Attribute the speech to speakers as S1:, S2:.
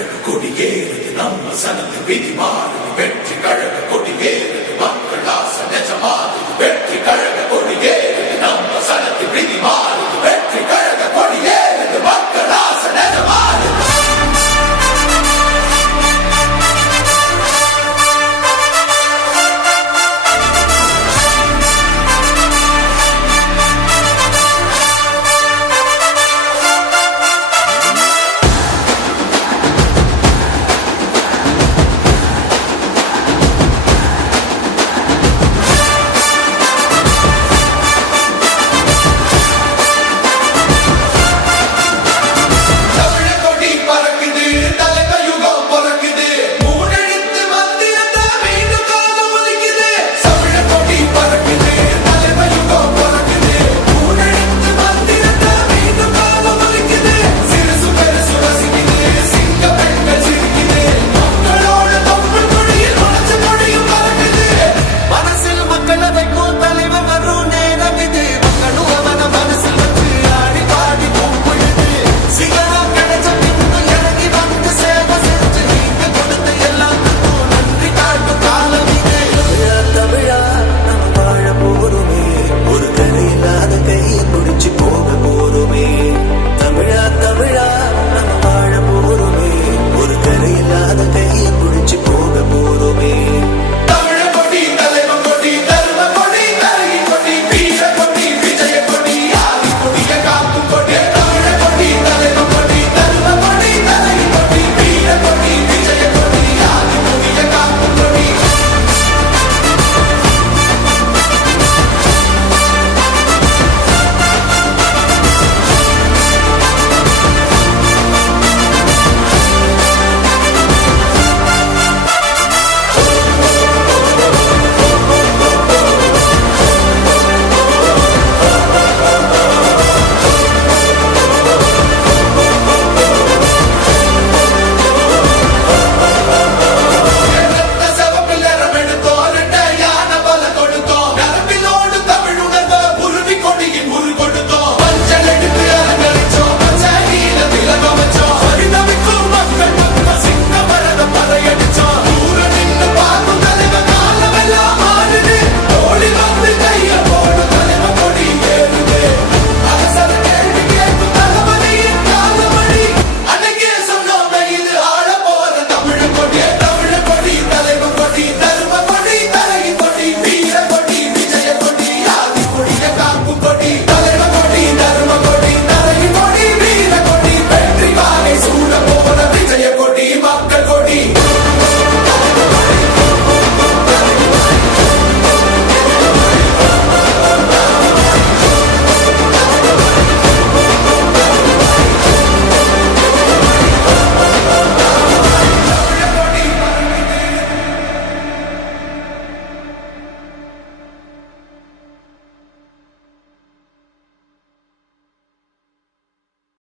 S1: கழக கொடியேறது நம்ம சனத்து விதி மாறு வெற்றி கழக கொடியேறது. மக்கள் ஆசை நிஜமாறு வெற்றி கழக